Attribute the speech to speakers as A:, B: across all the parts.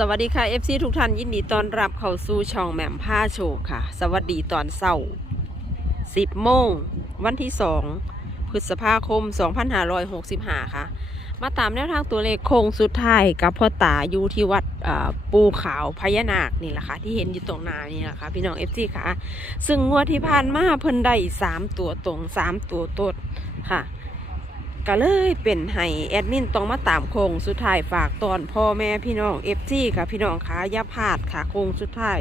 A: สวัสดีค่ะ FC ทุกท่านยินดีต้อนรับเข้าสู่ช่องแหม่มผ้าโชว์ค่ะ สวัสดีตอนเศร้า10โมงวันที่ 2 พฤษภาคม 2565 ค่ะ มาตามแนวทางตัวเลขโค้งสุดท้ายกับพ่อตาอยู่ที่วัดปูขาวพญานาคนี่แหละค่ะ ที่เห็นอยู่ตรงหน้านี่แหละค่ะ พี่น้อง FC ค่ะ ซึ่งงวดที่ผ่านมาเพิ่นได้3ตัวตรง 3 ตัวตดค่ะ ก็เลยเป็นให้แอดมินต้องมาตามโคงสุดท้ายฝากตอนพ่อแม่พี่น้องเอฟซีค่ะพี่น้องคะย่าพลาดค่ะโคงสุดท้าย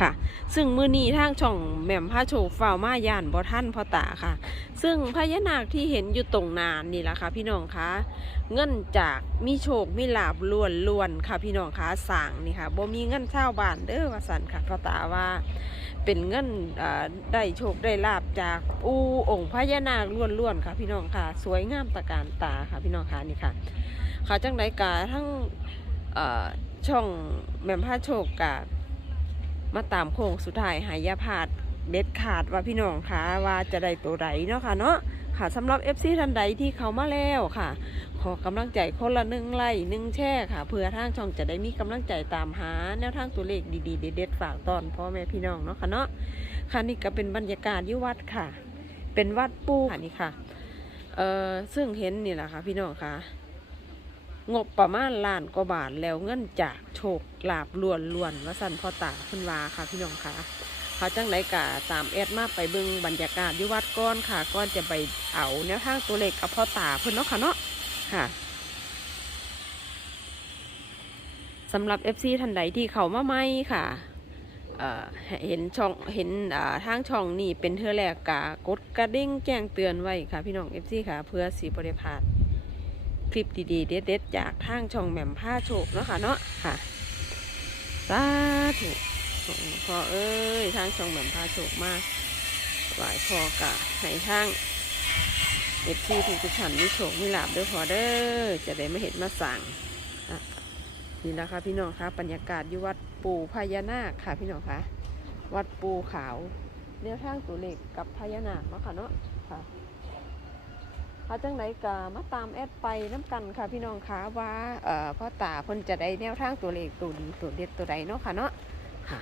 A: ค่ะ ซึ่งมือนี้ทางช่องแหม่มผ้าโชว์ฝ่าวมาย่านบอท่านพ่อตาค่ะ ซึ่งพญานาคที่เห็นอยู่ตรงนานนี่แหละค่ะพี่น้องคะเงินจากมีโชคมีลาบล้วนล้วนค่ะพี่น้องคะสั่งนี่ค่ะบ่มีเงินเช่าบ้านเด้อว่าสันค่ะพ่อตาว่าเป็นเงินอ่าได้โชคได้ลาบจากอูองค์พญานาคล้วนๆค่ะ พี่น้องค่ะ สวยงามตะการตาค่ะพี่น้องค่ะนี่ค่ะค่ะจังไดกาทั้งช่องแหม่มพาโชคกะมาตามโค้งสุดท้ายหายาพาด เด็ดขาดว่าพี่น้องค่ะว่าจะได้ตัวใดเนาะค่ะเนาะค่ะสำหรับ FC ท่านใดที่เขามาแล้วค่ะ ขอกำลังใจคนละหนึ่งไลค์หนึ่งแช่ค่ะ เพื่อทางช่องจะได้มีกำลังใจตามหา แนวทางตัวเลขดีๆเด็ดๆฝากตอนพ่อแม่พี่น้องเนาะค่ะเนาะค่ะนี่ก็เป็นบรรยากาศที่วัดค่ะ เป็นวัดปูค่ะนี่ค่ะเอ่อซึ่งเห็นนี่แหละค่ะ พี่น้องค่ะ งบประมาณล้านกว่าบาทแล้วเงินจากโชคลาบล้วนล้วนๆว่าสันพ่อตาเพิ่นว่าค่ะ พี่น้องค่ะ เขาจังไรกะตามแอดมาไปเบิ่งบรรยากาศที่วัดก้อนค่ะก้อนจะไปเอาแนวทางตัวเลขกับพ่อตาเพิ่อนเนาะค่ะเนาะค่ะสำหรับ FC ท่านใดที่เขามาใหม่ค่ะเห็นช่องเห็นทางช่องนี่เป็นเธอแรกกะกดกระดิ่งแจ้งเตือนไว้ค่ะ พี่น้อง FC ค่ะ เพื่อสีบริพาดคลิปดีๆ เด็ดๆ จากทางช่องแหม่มผ้าโชคเนาะค่ะเนาะค่ะสาธุ พอเอ้ยทางช่องแหม่มผ้าโชคมากไหวพอกะให้ทางเอฟซีทุกทุกๆท่านมีโชคมีลาบด้อพอเด้อจะได้มาเห็นมาสั่งนี่แหละค่ะพี่น้องคะบรรยากาศอยู่วัดปู่พญานาคค่ะพี่น้องคะวัดปูขาวแนวทางตัวเลขกับพญานาคเนาะค่ะเนาะค่ะถ้าจังไหนก็มาตามแอดไปน้ำกันค่ะพี่น้องคะว่าเอ่อพ่อตาเพิ่นจะได้แนวทางตัวเลขตัวดีตัวเด็ดตัวใดเนาะค่ะเนาะ ค่ะ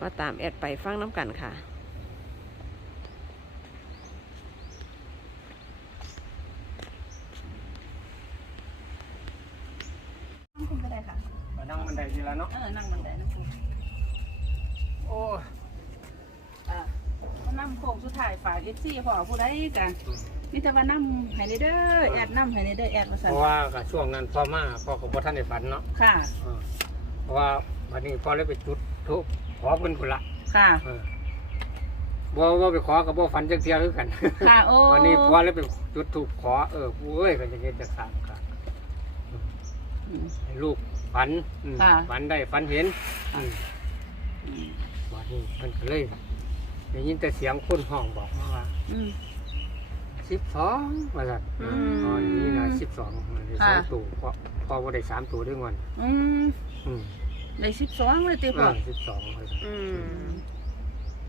A: มาตามแอดไปฟังน้ำกันค่ะ
B: นั่งคุณก็ได้ค่ะ
C: มานั่งบันไดทีละเนาะ
B: เออนั่งบันไดนั่งคุณ
C: โอ้
B: อ่าก็นั่งโค้งสุดท้ายฝากเอฟซีพอผู้ใดกันนี่จะว่านั่งให้ในเด้อแอดนั่งให้ในเด้อแอดมา
C: เพ
B: สั่น
C: ราะว่าก็ช่วงนั้นพ่อมาพ่อก็บ่ทันได้ฝันเนาะ
B: ค่ะ
C: เออเพราะว่าวันนี้พ่อเลยไปจุดทุบขอเพิ่นพุ่นละ
B: ค่ะ
C: เออบ่ว่าไปขอกับบ่ฝันจักเที่ยคือกัน
B: ค่ะ โอ้
C: วันนี้พ่อเลยไปจุดทูบขอเออผู้เอ้ยก็จะเฮ็ดจักสร้างค่ะ
B: อืม
C: ให้ลูกฝันอืม
B: ค่ะ
C: ฝันได้ฝันเห็นอืมวันนี้มันก็เลยได้ยินแต่เสียงคนห้องบอกมาว่า
B: อืม
C: 12ว่าซั่น
B: อืม
C: ตอนนี้นะ12มันได้สอง
B: ค่ะ
C: ตัวเพราะพอบ่ได้สามตัวด้วยกัน
B: อืม
C: อืม
B: ได้สิบสองเลยตีพอ
C: สิบสองเลย
A: อืม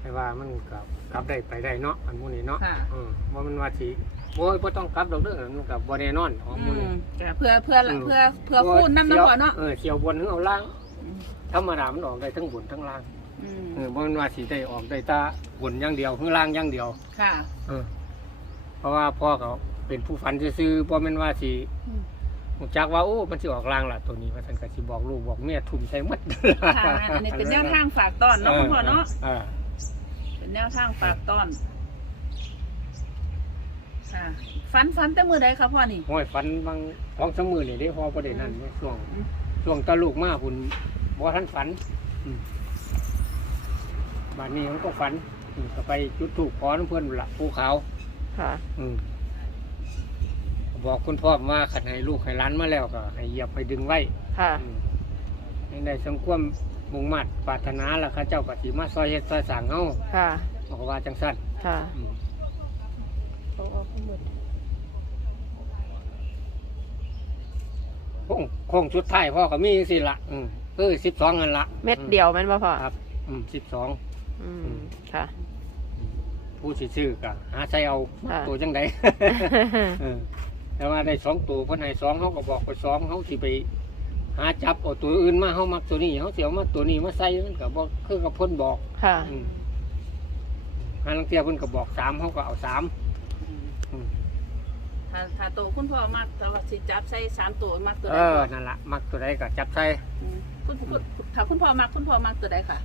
C: แต่ว่ามันกลับกลับได้ไปได้เนาะอันพวกนี้เนาะ
B: ค่ะ
C: อืมว่ามันว่าสิโอ้ยบ่ต้องกลับดอกเด้อมันกับบ่แน่นอนของ
B: อื
C: พวกนี้
B: มแต่เพื่อเพื่อเพื่อเพื่อคูณน้ำน้ำก่อนเนาะ
C: เออเที่ยวบนถึงเอาล่างธรรมดามันออกได้ทั้งบนทั้งล่าง
B: อืม
C: เออบ่มันว่าสิได้ออกได้แตาบนอย่างเดียวข้างล่างอย่างเดียว
B: ค่ะ
C: เออ เพราะว่าพ่อก็เป็นผู้ฝันซื่อๆบ่แม่นว่าสิ
B: อืม
C: รู้จักว่าโอ้มันสิออกล่างล่ะตัวนี้ว่าซั่นก็สิบอกลูกบอกเมียทุ่มใส่หมด
B: ค่ะอันนี้เป็นแนวทางฝากตอนเนาะคุณพ่อเนาะ
C: เออ
B: เป็นแนวทางฝากตอนค่ะฟันฟันแต่มือใดครับพ่อนี่
C: ห้อยฝันบางของสามมือนี่ได้พอประเด็นนั้นเนี่ยช่วง
B: อืม
C: ช่วงตะลูกมาพุ่นบ่ทันฝันอืมบ้านนี้มันก็ฝันอืมก็ไปจุดถูกขอน้ำเพื่อนละภูเขา
A: ค่ะ
C: อืม บอกคุณพ่อว่าขันให้ลูกให้ร้านมาแล้วก็ให้เหยียบให้ดึงไว้
A: ค่ะ
C: อืมให้ได้สมความมุ่งมั่นปรารถนาล่ะข้าเจ้าก็สิมาซอยเฮ็ดซอยสร้างเฮา
A: ค่ะ
C: บอกว่าจังซั่น
A: ค่ะ
C: อืมโค้งโค้งสุดท้ายพ่อก็มีจังซี่ละอืมคือ12นั่นละ
A: เม็ดเดียวแม่นบ่พ่อ
C: ครับอืม12
A: อืมค่ะ
C: ผู้สิซื้อก็หาใส่เอา
A: ค่ะ
C: ตัวจังได เออ แต่ว่าได้สองตัวเพิ่นให้สองเขาก็บอกไปสองเขาสิไป หาจับเอาตัวอื่นมาเฮามักตัวนี้เฮาสิเอามาตัวนี้มาใส่มันก็บ่คือกับเพิ่นบอก
A: ค่ะ
C: อืมหาลังเทียเพิ่นก็บอกสามเฮาก็เอาสามอืม
B: ถ้าถ้าโตคุณพ่อมักแต่ว่าสิจับใส่สามตัวมักตัว
C: เอ
B: ใด
C: อนั่นล่ะมักตัวใดก็จับใส่
B: มคุณคุณถ้าคุณพ่อมักคุณพ่อมักตัวใดค่ะ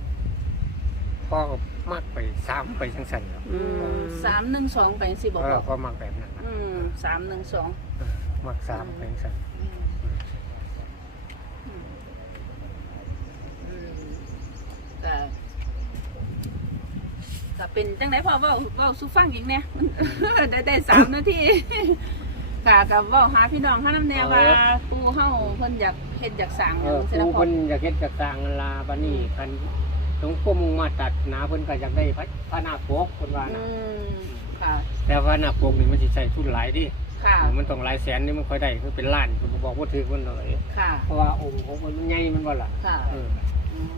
C: พ่อก็มักไปสามไปจังซั่นครับ
A: อืม
B: สามหนึ่งสองไปสิบอก
C: เออพ่อมักแบบนั้นล่ะ
B: อืมสามหนึ่งสอง
C: เออมักสามไปจังซั่น
B: อืมอืมอืมก็ก็เป็นจังไดพ่อเว้าเว้าสู่ฟังอีกเนี่ยได้ได้สามนาทีค่ะกับเว้าหาพี่น้องหาน้ำแนวว่าปูเฮาเพิ่นอยากเฮ็ดอยากสั่ง
C: เออ
B: ใช่
C: ครู
B: แล้วพ่อ
C: เพิ่นอยากเฮ็ดจักสร้างนั่นล่ะบัดนี้คัน ตรงควบมุ่งมาตัดหนาเพิ่นก็อยากได้พระพระนาคปกเพิ่นว่า
B: อื
C: นะ
B: มค่ะ
C: แต่ว่าหน้าปกนี่มันสิใช้ทุนหลายดิ
B: ค่ะ
C: มันต้องหลายแสนนี่มันค่อยได้คือเป็นล้านคือบอกว่าถือมันหน่อย
B: ค่ะ
C: เพราะว่าองค์ของมันมันใหญ่มันบ่ล่ะ
B: ค่ะ
C: เออ
B: อืม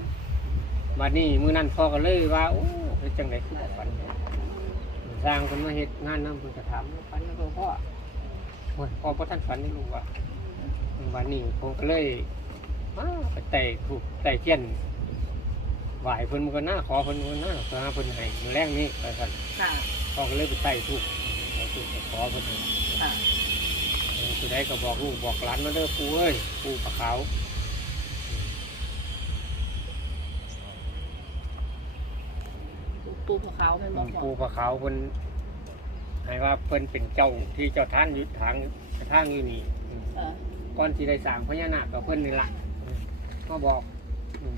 C: บัดนี้มื้อนั้นพ่อก็เลยว่าโอ้เฮ็ดจังได๋คือบ่ฝันสร้างเพิ่นมาเฮ็ดงานนํเพิ่นก็ถามว่าฝันแล้วก็พ่อโอ้ยพ่อบ่ทันฝันนี่ลูกว่าบัดนี้ผมก็เลยอ้าวไปไต่ถูกไต่เทียน ไหว้เพิ่นมันก็น่าขอเพิ่นมันน่าขอหาเพิ่นให้มื้อแรงนี้ไปซั่น
B: ค่ะ
C: พ่อก็เลยไปไต่ถูกไต่ถูกไปขอเพิ่นให้
B: ค่ะ
C: เออสุดท้ายก็บอกลูกบอกหลานมาเด้อปูเอ้ยปูปลาขาว
B: ปูปูภูเขาเป็นบ่พ่อ
C: ปูปลาขาวเพิ่นให้ว่าเพิ่นเป็นเจ้าที่เจ้าท่านอยู่ทางทางอยู่นี่อืม
B: เออ
C: ก่อนที่ได้สร้างพญานาคกับเพิ่นนี่ละอืมมาบอกอืม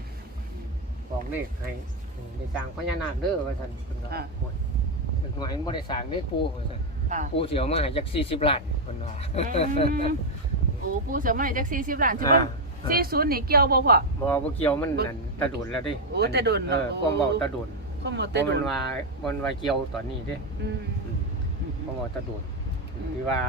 C: บอกเลขให้อืมได้สร้างพญานาคเด้อว่าซั่นเพิ่นก็โอ้ยเพิ่นหวยมันบ่ได้สร้างเด้อปูว่าซั่น
B: ค่ะ
C: ปูสิเอามาให้จัก40ล้านเพิ่นว่า
B: อืมโอ้ปูเสียมาจักสี่สิบล้านใช่
C: อ่า
B: ปะสี่ศูนย์นี่เกี่ยวบ่พ่อ
C: บ่บ่เกี่ยวมันนั่นตะดุนแล้วดิ
B: โอ้ตะดุล
C: เออ
B: โอ้
C: ความเว้าตะดุน
B: ก็หมด
C: เพ
B: แต่
C: ราะ
B: ดุ
C: มัน
B: น
C: ว่ามันว่าเกี่ยวตอนนี้เด้
B: อืม
C: อืม
B: อืม
C: เพราะว่าตะดุน
B: อืม
C: ที่ว่า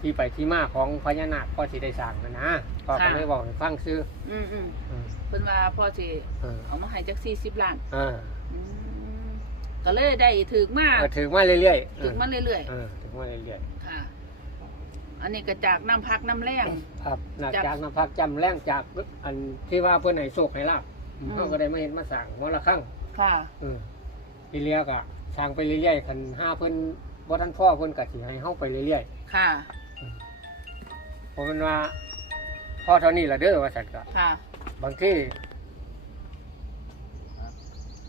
C: ที่ไปที่มาของพญานาคก็สิได้สร้างนะนะก็
B: ค่ะ
C: เลยบอกให้ฟังซื้อ
B: อืมอืม
C: เออ
B: เพิ่นว่าพ่อสิ
C: เออ
B: เอามาให้จักสี่สิบล้าน
C: เออ
B: อืมก็เลยได้ถึกมา
C: เออถึงมาเรื่อยๆเอ
B: ถึ
C: อก
B: มาเรื่อย
C: เออถึงมาเรื่อย
B: ๆค่ะ อันนี้ก็จากน้ำพักน้ำแรง
C: ๆครับน่า
B: จาก
C: จากน้ำพักจำแรงจากอันที่ว่าเพิ่นให้โชคให้ลาบ
B: อืม
C: เขาก็ได้มาเห็นมาสั่งมอละครั้ง
B: ค่ะ
C: เออทีเรียก็สร้างไปเรื่อยๆคันห้าเพิ่นบ่ทันพ่อเพิ่นก็สิให้เฮาไปเรื่อย
B: ค่ะ
C: ๆ เพราะมันว่าพ่อเท่านี้ละเด้อว่าซั่นก็
B: ค่ะ
C: บางที่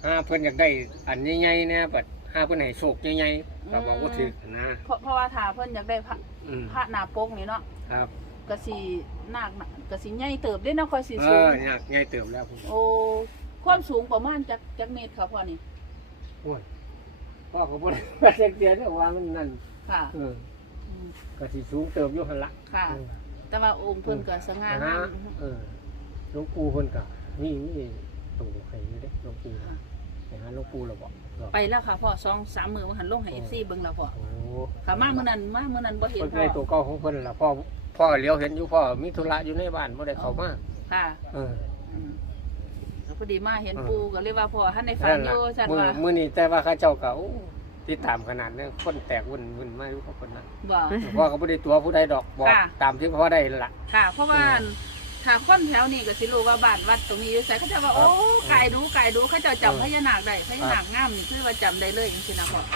C: ห้าเพิ่นอยากได้ อันใหญ่ๆเนี่ยบัดห้าเพิ่นให้โชคใหญ่ๆก็บอกว่าถือนะ
B: เพราะเพราะว่าถ้าเพิ่นอยากได้พระ
C: อืม
B: พระหนาปกนี่เนาะ
C: ครับ
B: ก็สินาคน่ะก็สิใหญ่เติบได้เนาะค่อยสิ
C: เอ
B: สูง
C: อเนี่ยใหญ่เติมแล้วผม
B: โอ้ความสูงประมาณจักจักเมตรครับพ่อนี่
C: โอ้ยพ่อก็บ่ได้ว่าจักเดียวเนี่ยว่ามันนั่น
B: ค่ะ
C: เออ
B: อืม
C: ก็สิสูงเติมอยู่หั่นละ
B: ค่ะ
C: เออ
B: แต่ว่าองค์เพิ่นก็สง่างาม
C: เออหลวงปู่เพิ่นก็มีมีตู่ให้อยู่เด้หลวงปู่
B: ค่ะ
C: ไปหาหลวงปู่แล้วบ่
B: ไปแล้วค่ะพ่อสองสามมือมาหันลงให้ FC เบิ่งแล้วพ่อ
C: โอ้
B: ค่ะมามื้อนั้นมามื้อนั้นบ่เห็น
C: เพิ่น
B: พ่
C: ได้
B: อ
C: ตัวเก่าของเพิ่นล่ะพ่อพ่อเลี้ยวเห็นอยู่พ่อมีธุระอยู่ในบ้านบ่ได้เข้ามา
B: ค่ะ
C: เออ
B: อืมแล้วพอดีมาเห็น
C: เออ
B: ปู่ก็เลยว่าพ่อท่านในฝัน
C: นั่น
B: อ
C: ล่ะ
B: ยู่ฉัน
C: มื้อ
B: ว่า
C: มื้อนี้แต่ว่าเขาเจ้าก็โอ้ ติดตามขนาดนั้นคนแตกวุ่นวุ่นมาอยู่กับคนนั้น
B: บ่
C: พ่อก็บ่ได้ตัวผู้ใดดอกบอก
B: ค่ะ
C: ตามที่พ่อได้นั่นล่ะ
B: ค่ะ เพราะว่า
C: เออ
B: ถ้าคนแถวนี้ก็สิรู้ว่าบ้านวัดตรงนี้อยู่ไสเขาจะว่า
C: ครับ
B: โอ้ไก่ดูไก่ดูเขาเจะ
C: เออ
B: จำพญานาคได้พญานาคงามนี่คือว่าจำได้เลยจังซี่นะพ่อเ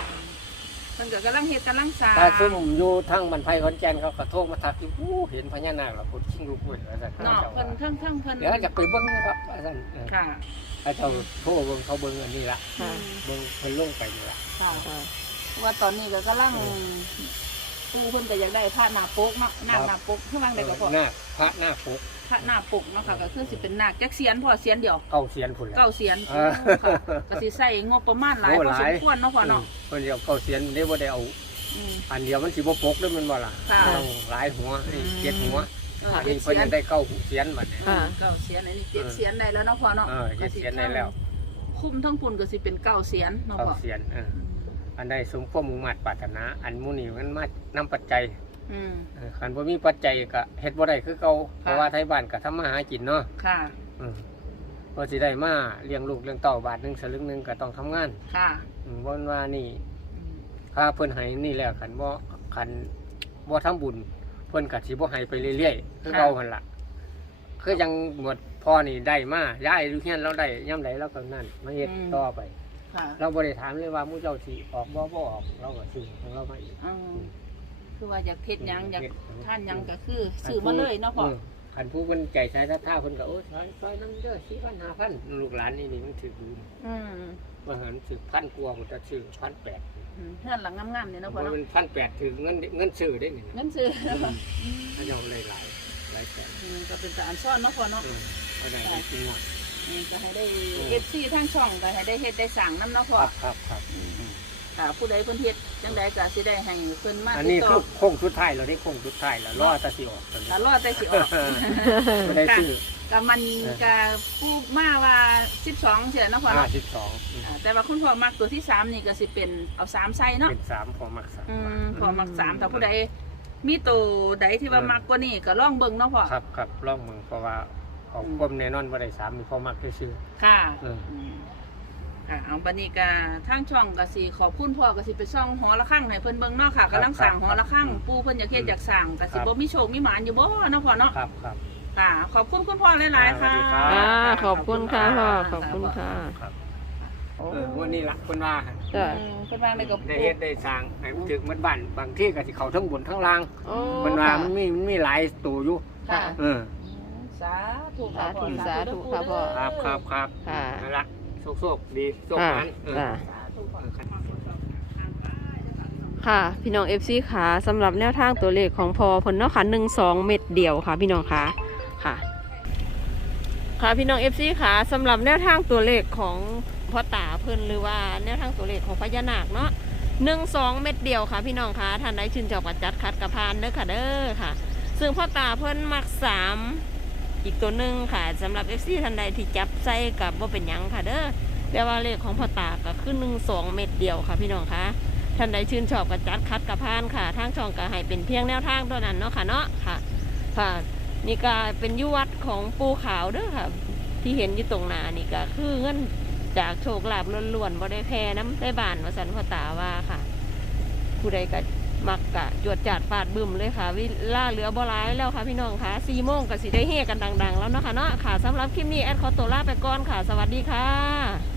B: พิ่นก็กำลังเฮ็ดกำลังสร้าง
C: ถ้าซุ่มอยู่ทางบันไพขอนแก่นเขาก็โทรมาทักอยู่อู้เห็นพญานาคแล้วพุ่นชิงลูกพุ่นว่าซั่น
B: เนาะ
C: เขา
B: เพิ่น
C: เจ้าว่า
B: เทั้งเทั้งเพิ่น
C: เดี๋ยวจะไปเบิ่งนะครับว่าซั่นเออ
B: ค่ะ
C: เขาเจ้าโทรเบิ่งเขาเบิ่งอันนี้ละ
A: ค่ะ
C: เบิ่งเพิ่นลงไปนี่ละ
B: ค่ะ
A: ค่ะ
B: ว่าตอนนี้ก็กำลัง
C: เออ
B: ปู่เพิ่นก็อยากได้ผ้าหน้าปกเนาะนาคหน้าปกคือวางได้ก็พอ
C: หน้าพระหน้าปก
B: ผ้าหน้าปกเนาะค่ะก็คือสิเป็นนาคจักเสียนพอเสียนเดียว
C: เข้าเสียนพุ่นแหละ
B: เก้าเสียน
C: เออ
B: ค่ะก็สิใส่งบประมาณหลาย
C: โอ้
B: พอ
C: หลาย
B: สมควรเนาะพ่อเนาะ
C: เพิ่นสิเอาเข้าเสียนได้บ่ได้เอา
B: อืม
C: อันเดียวมันสิบ่ปกเด้อมันบ่ล่ะ
B: ค่ะ
C: ต้องหลายหัวนี่เจ็ดหัว
B: เออ
C: อัน
B: เจ็
C: นี้
B: ด
C: เพิ่น
B: เสีย
C: ยั
B: น
C: งได้เข้าเสียนบัดนี้
A: ค่ะ
B: เก้าเสียนอันนี้เจ็ดเสียนได้แล้วเนาะพ่อเนาะ
C: เออเจ็ดเสียนได้แล้ว
B: คุ้มทั้งปุ่นก็สิเป็นเก้าเสียนเนาะ
C: เข้า
B: พ่อ
C: เสียนเอออันใดสมความมุ่งมั่นปรารถนา อันหมู่นี้มันมานำปัจจัย
B: อืม
C: เออคันบ่มีปัจจัยก็เฮ็ดบ่ได้คือเก่าเพราะว่าไทยบ้านก็ทำมาหากินเนาะ
B: ค่ะ
C: อืมพอสิได้มาเลี้ยงลูกเลี้ยงเต้าบาทหนึงสลึงหนึงก็ต้องทำงาน
B: ค่ะ
C: อืมบ่นว่านี่
B: อืม
C: ค่าเพิ่นให้นี่แหละคันบ่คันบ่ทำบุญ เพิ่นก็สิบ่ให้ไปเรื่อยๆคือเก่าหั่นล่ะคือยังหมดพ่อนี่ได้มาย้ายลูกเฮียนเราได้ย่ำไหเราก็นั่นมาเฮ็ดต่อไป
B: ค่ะ
C: เราบ่ได้ถามเลยว่าหมู่เจ้าสิออกบ่บ่ออกเราก็ซื้อของเรามาอีก
B: อืม คือว่าอยากเฮ็ดหยังอยาก
C: เฮ็ด
B: ท่านหยังก็คือซื้อมาเลยเนาะพ่อ
C: คันผู้เพิ่นใจใช้ท่าท่าเพิ่นก็โอ้ยซอยซอยน้ำเด้อ4,000 5,000ลูกหลานนี่นี่มันถือดู
B: อืม
C: ว่าหันถือพันกว่าบ่จะซื้อ1,800
B: อืมเฮือนหลังงามๆเนี่ยเนาะพ่อ
C: บ่
B: เนาะ
C: เป็น1,800ถือเงินเงินซื้อได้นี่
B: เงินซื้อ
C: อันนี้เอาหลายๆหลายแสน
B: อืมก็เป็นตาอันซ่อนเนาะพ่อเนาะ
C: อืมเอาได้จริงๆหมด
B: อืมก็ให้ได้
C: อืม
B: เอฟซีทางช่องก็ให้ได้เฮ็ดได้สั่งน้ำเนาะพ่อ
C: ครับครับครับ
B: ค่ะผู้ใดเพิ่นเฮ็ดจังใดก็สิได้ให้เพิ่นมา
C: อัน
B: ติ
C: นี้
B: ดต่
C: คืออโค้งสุดท้ายเราได้โค้งสุดท้ายแล้วรอแตะสิออกตอนนี้
B: ก็รอแต่สิออก
C: ไม่ได้ซื้อ
B: ก็มันก็ผู้มาว่า 12เสียเนาะพ่อ
C: ห้า
B: เนาะ
C: สิบสอง
B: อ่าแต่ว่าคุณพ่อมักตัวที่สามนี่ก็สิเป็นเอาสามไส้เนาะ
C: เป็นสามพอมักสาม
B: อืมพ่อมักสามแต่ผู้ใดมีตัวใดที่ว่ามักกว่านี้ก็ลองเบิ่งเนาะพ่อ
C: ครับครับลองมึงเพราะว่าเอาความแน่นอนว่าได้สามมีพอมักได้ซื้อ
B: ค่ะ
C: เออ
B: ม ค่ะเอาบัดนี้ก็ทางช่องก็สิขอบคุณพ่อก็สิไปซ่องหอละข้างให้เพิ่นเบิ่งเนาะค่ะกำลังสั่งหอละข้างปู่เพิ่นอยากเฮ็ดอยากสั่งก็สิบ่มีโชคมีหมานอยู่บ่เนาะพ่อเนาะ
C: ครับครับ
B: ค่ะ ขอบคุณคุณพ่อหลายๆค่ะ
C: สวัสดีรับ
A: อ่าขอบคุณค่ะพ่อขอบคุณค่ะ
C: ครับ
B: โอ้
C: เออวันนี้ละคนว่า
A: จ้ะ
B: อืมเพิ่นว่าได้กับ
C: ได้
B: ปู่
C: เฮ็ดได้สร้างให้มันถึงมันบ้านบางที่ก็สิเข้าทั้งบนทั้งล่าง
A: โอ้
C: มันว่า
A: ค่ะ
C: มันมีมันมีหลายตัวอยู่
B: ค่ะ
C: เออ
B: สาธุค่ะพ่อ
A: สาธุค่ะพ่อ
C: ครับครับครับ
A: ค่ะ
C: นั่นละ โชคๆดีโชค
A: ค่ะ
C: มันเออ
A: จ้ะ
B: สาธุพ่อ
A: ค่ะ พี่น้อง FC ค่ะสำหรับแนวทางตัวเลขของพอผลเนาะค่ะหนึ่งสองเม็ดเดียวค่ะ พี่น้องค่ะค่ะ ค่ะพี่น้อง FC ค่ะสำหรับแนวทางตัวเลขของพ่อตาเพิ่นหรือว่าแนวทางตัวเลขของพญานาคเนาะหนึ่งสองเม็ดเดียวค่ะ พี่น้องค่ะท่านใดชื่นชอบกัจัดคัดกระพานเด้อค่ะเด้อค่ะ ซึ่งพ่อตาเพิ่นมักสาม อีกตัวหนึ่งค่ะสำหรับ FC ท่านใดที่จับใส่กับว่าเป็นยังค่ะเด้อแต่ว่าเลขของพ่อตาก็คือหนึ่งสองเม็ดเดียวค่ะพี่น้องคะท่านใดชื่นชอบก็จัดคัดกระพานค่ะทางช่องก็ให้เป็นเพียงแนวทางเท่านั้นเนาะค่ะเนาะค่ะ ค่ะ นี่ก็เป็นยุวัดของปูขาวเด้อค่ะ ที่เห็นอยู่ตรงหน้านี่ก็คือเงินจากโชคลาภล้วนๆบ่ได้แพ้น้ำได้บานวสันพอตาว่าค่ะ ผู้ใดก็ มักกะจวดจัดฟาดบึมเลยค่ะ วิล่าเหลือบ่ร้ายแล้วค่ะพี่น้องค่ะสี่โมงกับสีได้เฮกันดัง ๆ แล้วเนาะค่ะเนาะค่ะสำหรับคลิปนี้แอดขอตัวลาไปก่อนค่ะ สวัสดีค่ะ